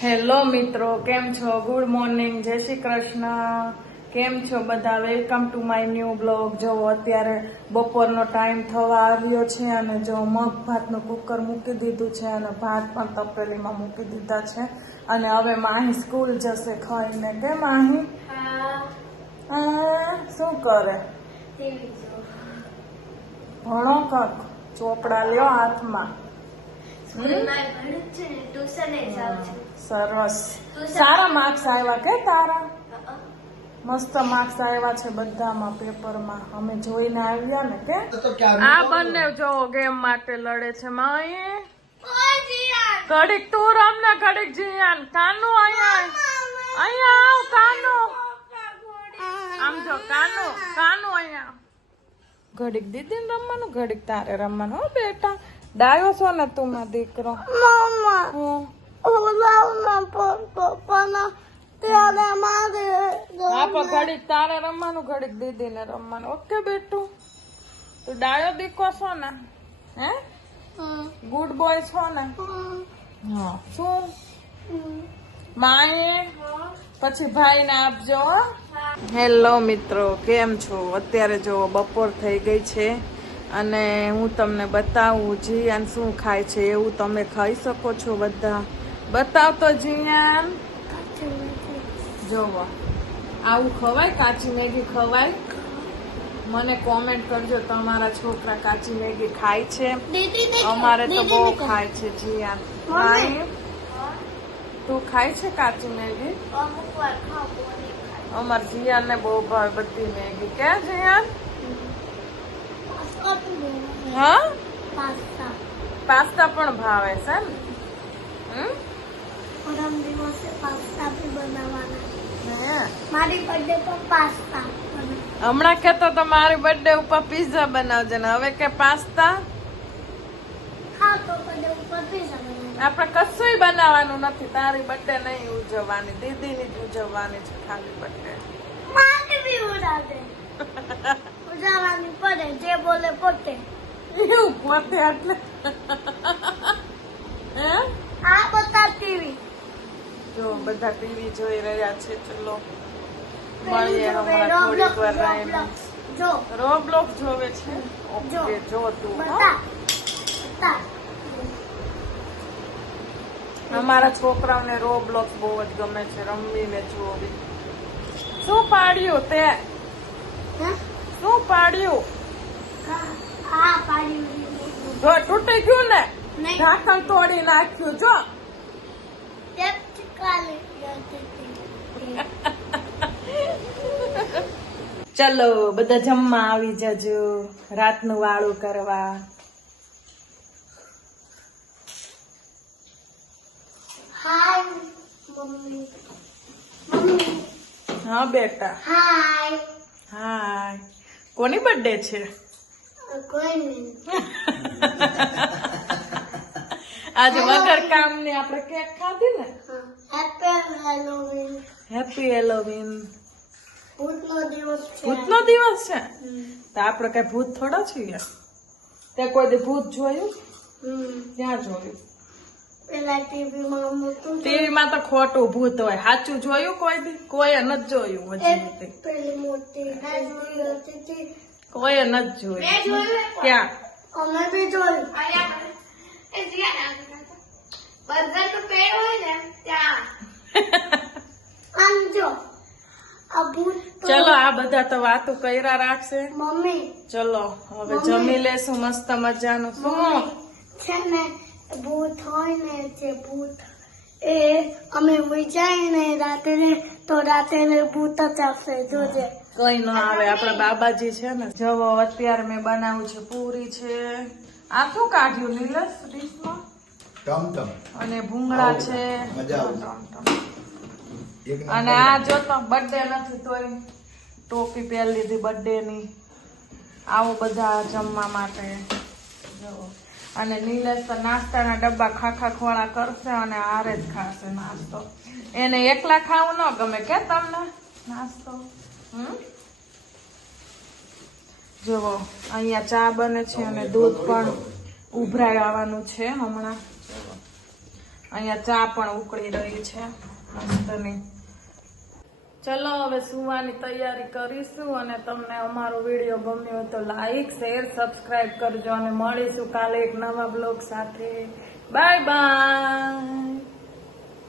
Hello મિત્રો, કેમ છો? ગુડ મોર્નિંગ, જય શ્રી કૃષ્ણ. કેમ છો બધા? Welcome to my new blog. જો અત્યારે બપોરનો ટાઈમ થવા આવ્યો છે અને જો મગ ભાતનું કુકર મૂકી દીધું છે અને ભાત પણ તપેલીમાં મૂકી દીધા છે અને હવે માહી સ્કૂલ જશે ખાઈને. કે માહી શું કરે? ભણો કક, ચોપડા લ્યો હાથમાં. સરસ. સારા માર્ક્સ આવ્યા કે તારા? મસ્ત માર્ક્સ આવ્યા છે બધામાં પેપરમાં. અમે જોઈને આવ્યા ને કે આ બંને જો ગેમ માટે લડે છે. માહી ઘડીક તું રમ ને ઘડીક જીયાન. કાનુ અહીંયા આવ. કાનુ આમ જો. કાનુ અહીંયા. ઘડીક દીદી ને રમવાનું, ઘડીક તારે રમવાનું. હો બેટા, ડાયો છો ને તું મારો દીકરો. ઘડીક તારે રમવાનું, ઘડીક દીદી ને રમવાનું. ઓકે બેટું, તું ડાયો દીકો છો ને? હે ગુડ બોય છો ને? હા. શું માએ પછી ભાઈ ને આપજો. હેલો મિત્રો, કેમ છો? અત્યારે જો બપોર થઈ ગઈ છે અને હું તમને બતાવું જીયાન શું ખાય છે. એવું તમે ખાઈ શકો છો બધા. બતાવ તો જીયાન. જોવો, આવું ખવાય? કાચી મેગી ખવાય? મને કોમેન્ટ કરજો, તમારા છોકરા કાચી મેગી ખાય છે? અમારે તો બહુ ખાય છે જીયાન. તું ખાય છે કાચી મેગી? અમાર જીયાન ને બહુ ભાવે બધી મેગી. કે જીયાન? હા, પાસ્તા પણ ભાવે છે ને? મારી બર્થડે પર પાસ્તા. હમણાં કેતો તો મારી બર્થડે ઉપર પિઝા બનાવજે ને હવે કે પાસ્તા. આપણે કશું બનાવવાનું નથી. તારી બર્થડે નહીં ઉજવવાની, દીદી ની જ ઉજવવાની છે ખાલી બર્થડે. ઉજવવાની પડે, જે બોલે પોતે. એવું પોતે એટલે આ બધા ટીવી જો બધા ટીવી જોઈ રહ્યા છે. ચલો મળીએ હમણાં થોડીક વાર રહીને. જો રોબ્લોક્સ જોવે છે. ઓકે, જો તું. અમારા છોકરાઓને રોબ્લોક્સ બહુ જ ગમે છે, રમીને જોવી. શું પાડ્યું તે? શું પાડ્યું? જો તૂટી ગયું ને, ઢાંકણ તોડી નાખ્યું. જો ચલો બધા જમવા આવી જજો, રાતનું વાળું કરવા. Hi mummy. હા બેટા. હાય. હાય. કોની બર્થડે છે? કોઈની. આજે વગર કામની આપણે કેક ખાધી ને. Happy Halloween. Happy Halloween. ભૂતનો દિવસ છે. ભૂતનો દિવસ છે તો આપણે કઈ ભૂત થોડા છીએ? તે કોઈ દી ભૂત જોયું? ક્યાં જોયું? પેલા ટીવીમાં તો ખોટું ભૂત હોય. સાચું જોયું કોઈ દી? કોઈએ નથી જોયું હજી. પેલી મોટી કોઈએ નથી જોયું. ક્યાં? અમે બી જોયું. ચલો આ બધા તો વાતો કર્યા રાખશે. મમ્મી ચલો હવે જમી લેશું મસ્ત મજાનું. શું છે ને ભૂત હોય ને, જે ભૂત એ અમે વિચારી ને રાત્રે તો રાત્રે ભૂત જ આવશે. જોજે કઈ ન આવે. આપડા બાબાજી છે ને. જવો અત્યારે મેં બનાવું છે પૂરી છે. આ શું કાઢ્યું નીલસ ડીશમાં? ટમટમ અને ભૂંગળા છે. અને આ જો તો બર્થડે નથી તોય ટોપી પહેરી લીધી બર્થડે ની. આવો બધા જમવા માટે. જવો. અને નીલેશ તો નાસ્તાના ડબ્બા ખાખા ખોળા કરશે અને આરે જ ખાશે નાસ્તો. એને એકલા ખાવું ન ગમે કે તમને નાસ્તો? જુઓ અહીંયા ચા બને છે અને દૂધ પણ ઉભરાઈ આવવાનું છે હમણાં. અહીંયા ચા પણ ઉકળી રહી છે મસ્તની. ચલો હવે સુવાની તૈયારી કરીશું અને તમને અમારો વિડીયો ગમ્યો હોય તો લાઈક શેર સબસ્ક્રાઇબ કરજો અને મળીશું કાલે એક નવા બ્લોગ સાથે. Bye bye.